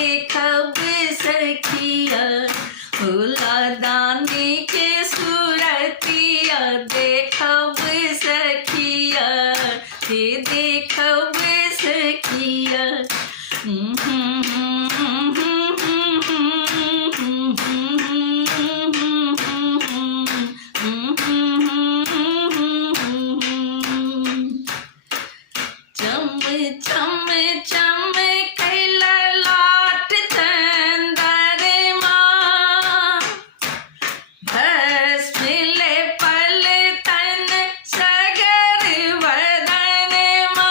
देखब सखिया भोला दानी के सूरतिया देखब सखिया हे देखब सखिया चम चम चम कैला लाट चंदरमा भस्म ले पल तन सगर वदनमा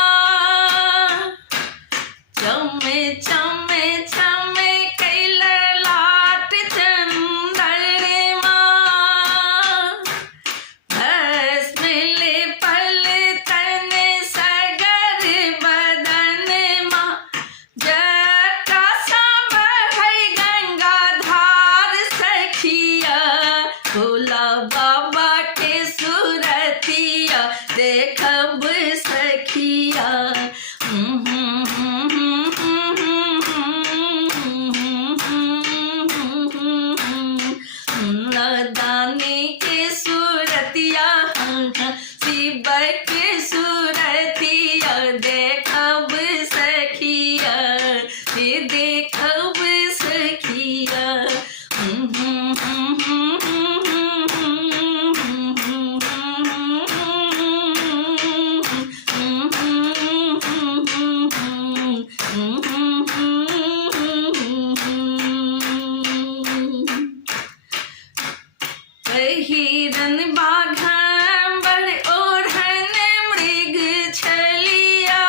चम चम चम कैला लाट चंदरमा भस्म ले पल तन सगर वदनमा जटा सब है गंगाधार सखिया भोला बाबा के सूरतिया देखब सखिया दानी के सूरतिया शिव के सूरतिया देखब सखिया हे देखब सखिया हिरन बाघंबर ओढ़न मृग छलिया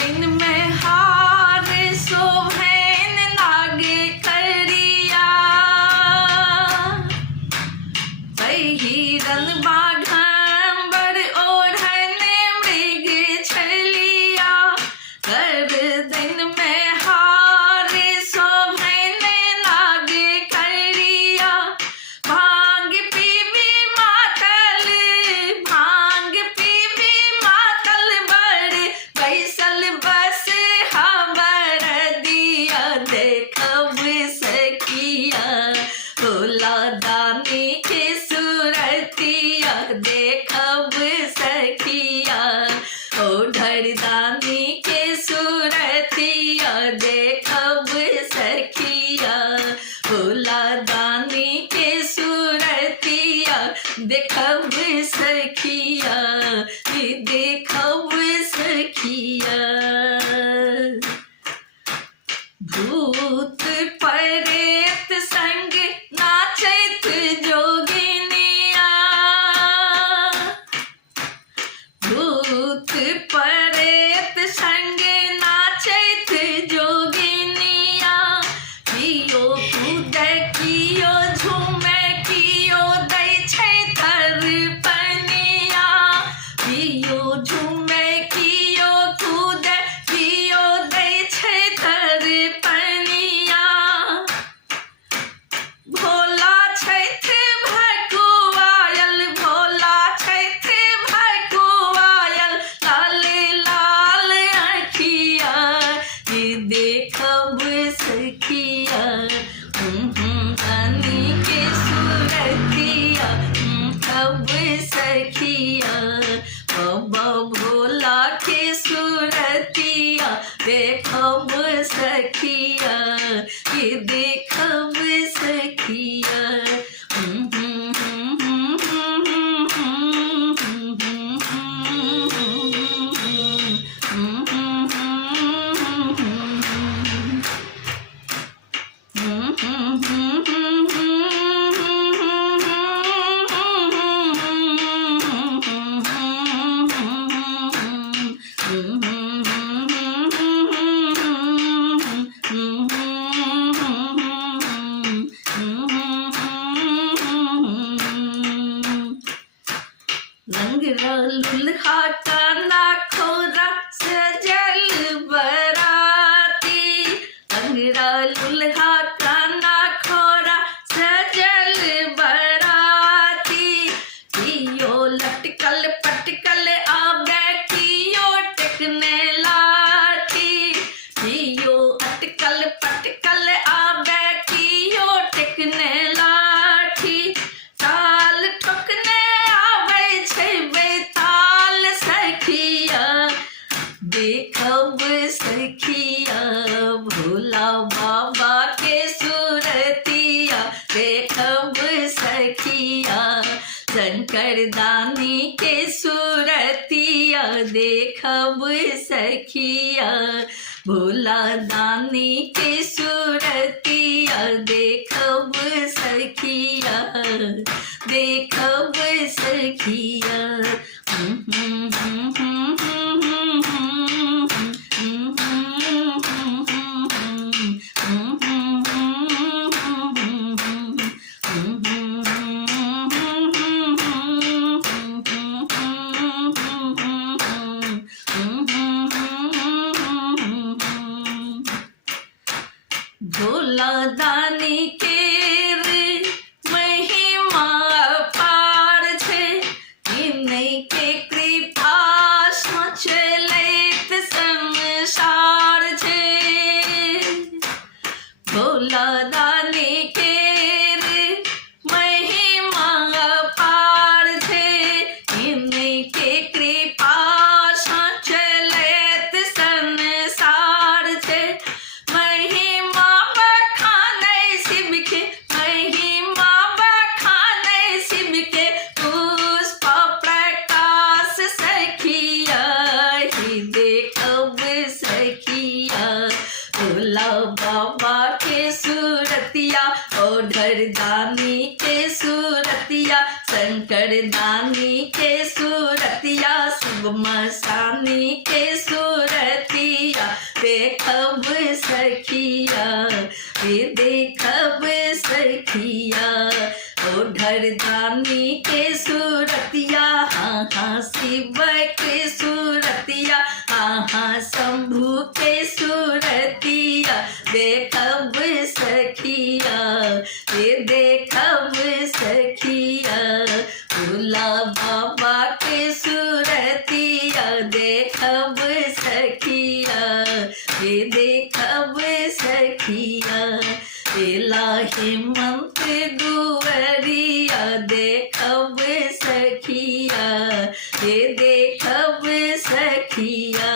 दिन में हार शोभन लागे करिया हिरन बाघंबर ओढ़न मृग छलिया दिन में हार शोभन लागे करिया भांग पीवी मातल बड़ बैसल बस हबर दिया देखब सखिया भोला दानी के सूरतिया देखब सखिया ओढ़र दानी के सूरतिया देखब सखिया भोला दानी के सूरतिया देखब सखिया ये देखब सखिया भूत प्रेत संग नाचत जोगिनिया भूत प्रेत संग नाचत जोगिनिया कियो कूद कियो झूमे कियो दै छै थरपनिया कियो झूमे कियो कूद कियो दै छै थरपनिया भोला छैथ भकुआयल भोला छैथ भकुआयल लाल लाल आँखिया ये देखब सखिया दानी के सूरतिया देखब सखिया बाबा भोला के सूरतिया देखब सखिया ये देखब सखिया देखब सखिया भोला बाबा के सूरतिया देखब सखिया शंकर दानी के सूरतिया देखब सखिया भोला दानी के सूरतिया देखब सखिया देखब सखिया भोला दानी के महिमा पार छे इन्हीं के कृपा चलैत संसार छे भोला दानी के महिमा पार छे इन्हीं के कृपा चलैत संसार छे महिमा बखाने शिव के महिमा बखाने शिव के पुष्प प्रकाश सखिया ही देखब सखिया भोला बाबा के सूरतिया ओढ़र दानी के सूरतिया शंकर दानी के सूरतिया शिव मसानी के सूरतिया देखब सखिया देखब सखिया ओढ़र दानी के सूरतिया हाँ हाँ शिव के सूरतिया हाँ हाँ शंभू के सूरतिया देखब सखिया देखब सखिया भोला बाबा के सूरतिया देखब सखिया देखब सखिया एला हेमंत दुवरिया देखब सखिया देखब सखिया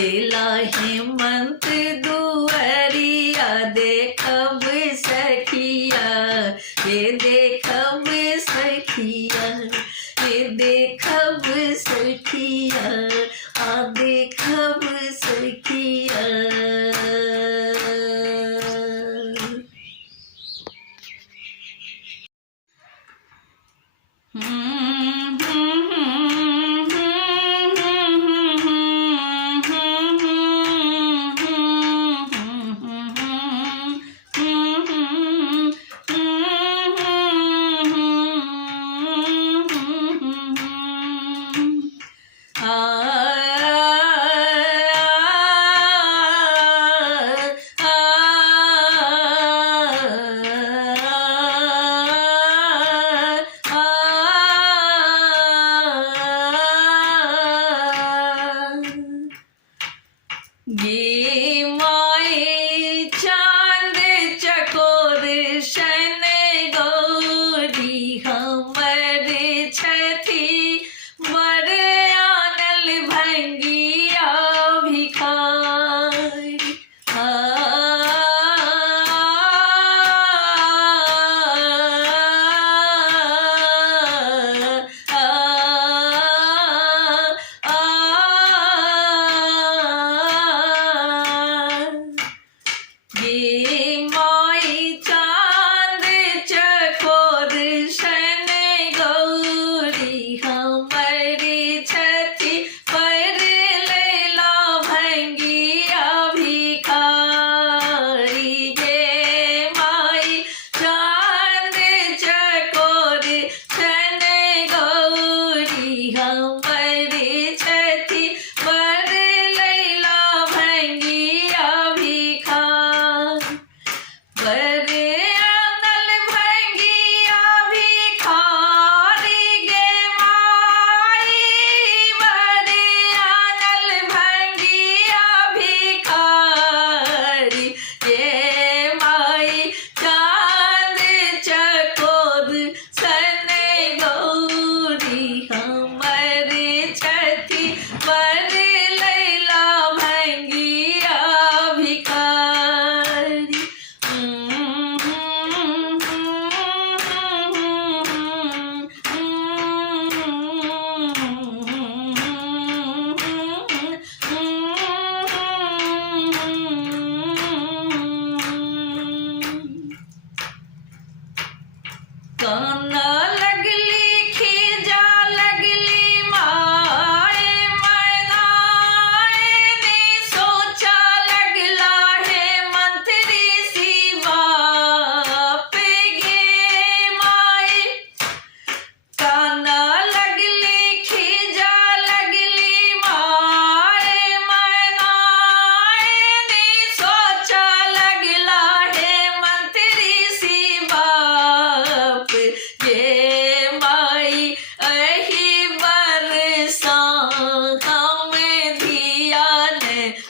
एला हेमंत दुवरिया देखब सखिया देखब सखिया देखब सखिया देखब सखिया ये माए चांद चकोर शन गौरी हमर छथी बर आनल भंगिया भिखारी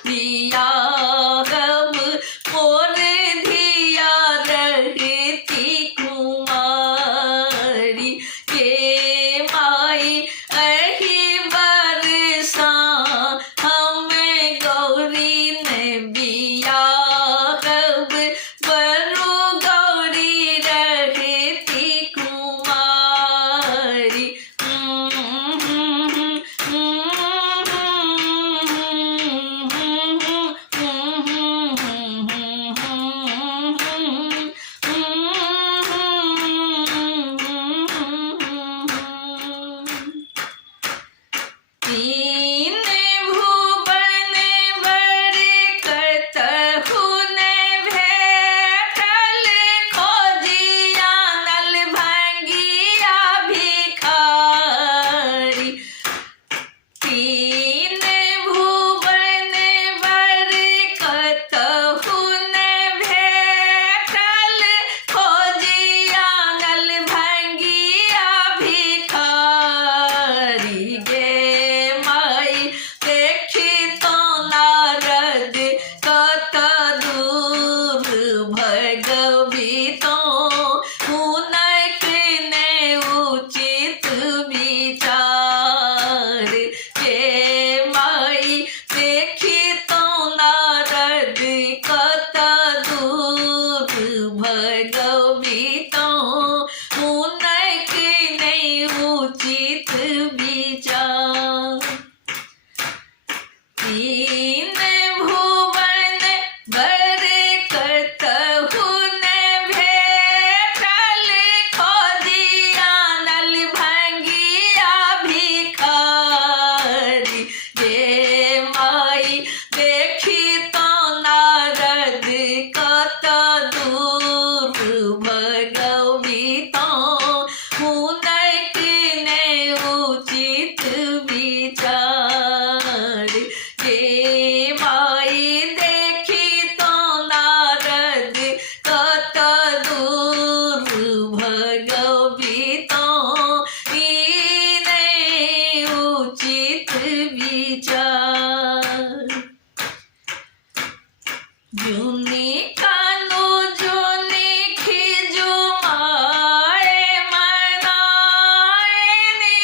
लिया हम मोर धिया रहती कुमारी के माई अही बरसा हम गौरी ने बिया हम बरू गौरी रहती कुमारी तीन भुवन वर करतहु ने भेटल खोजिया नल भंगिया भिखारी तीन भुवन वर करतहु ने भेटल खोजिया नल भंगिया भिखारी गे माई देखी तो नारद कत दूर भगवी तो हुनक ने उचित विचार के माई देखी तो नारद कत दूर भगवी तो हुनक ने उचित विचार तीन भुवन वर करतहु ने भेटल खोजिया नल भंगिया भिखारी गे माई देखी तो नारद कत दूर भगवी तो हुनक ने उचित विचार गे माई देखी तो नारद कत दूर भगवी तो ने उचित विचार जुनी कानो जुनी खिजु माए मनाएनी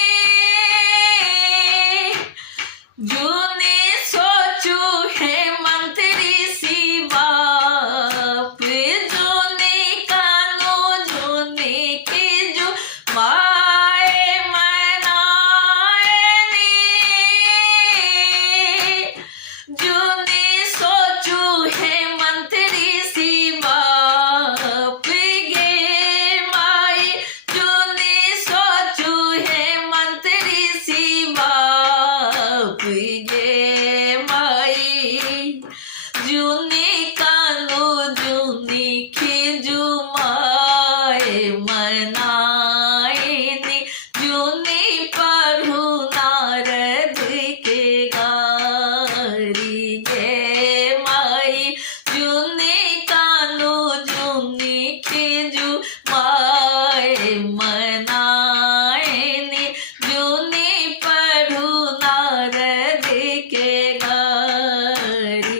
जुनी सोचू है मंत्री सी बाप जुनी कानो जुनी खिजु माए मनाएनी जुनी सोचू है मंत्री सी बाप गे माई जुनी सोचू है मंत्री सी बाप गे माई जुनी कानो जुनी खिजु माए मनाएनी जुनी पढ़ू नारद के गारी गे माई जुनी कानो जुनी खिजु माए मनाएनी जुनी पढ़ू नारद के गारी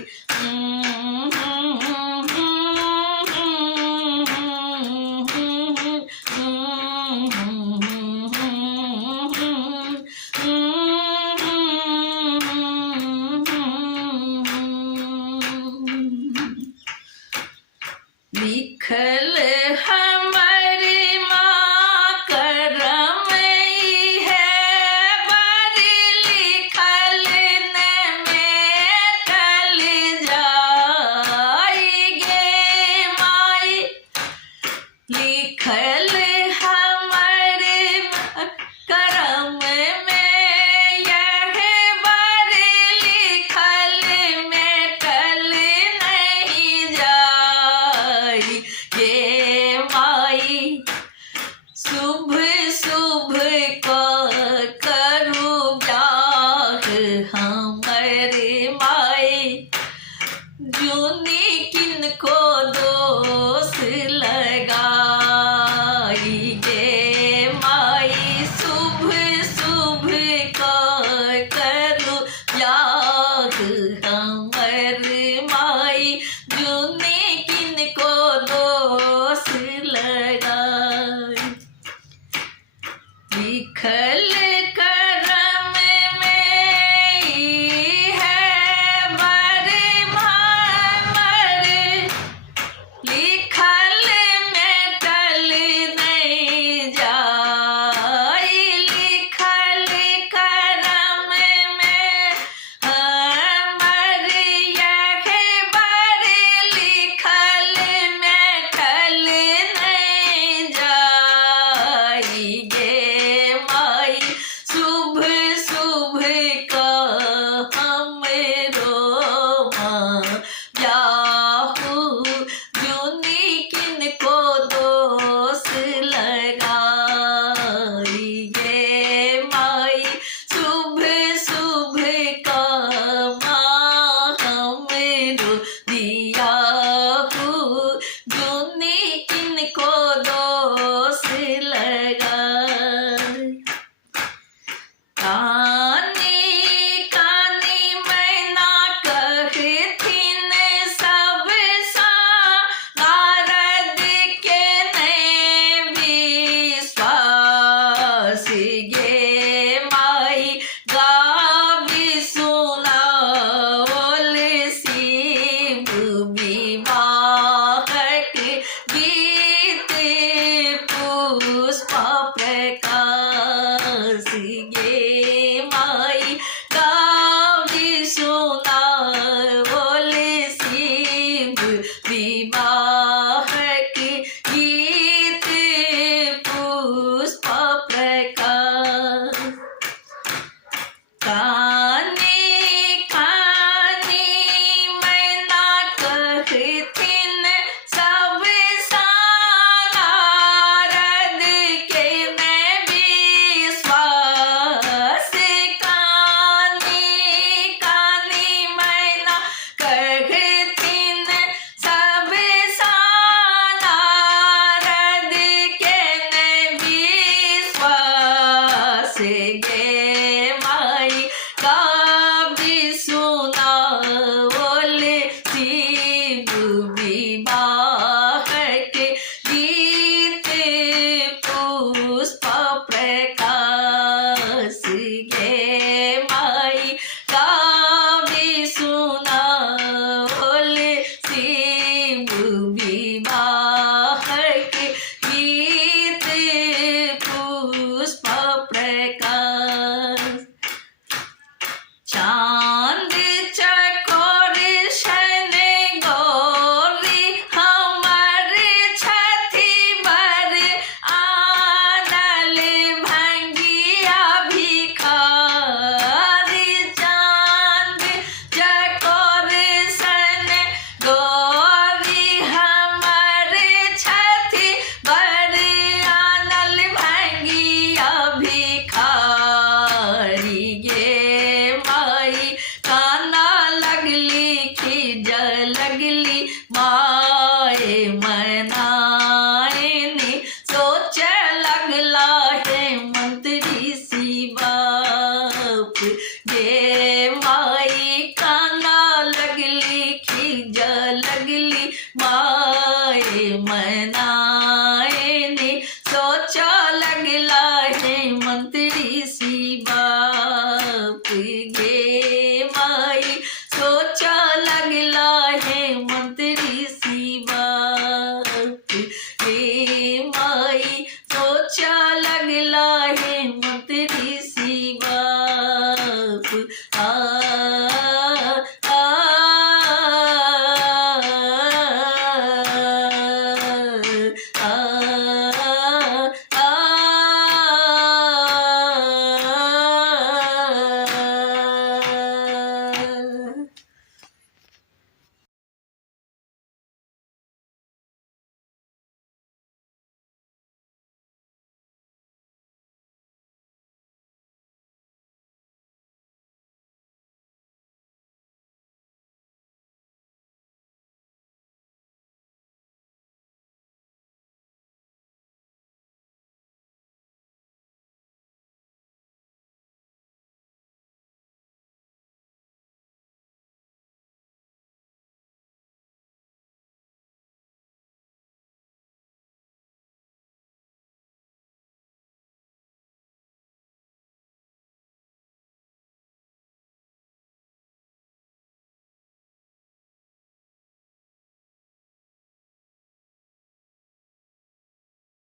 लिखल हमारी माँ करम है बड़ी लिखल न मेटल जाएगे माई लिखल हमारे करम में यह बड़ी लिखल मेटल नहीं जाई ये हमर माई जुनी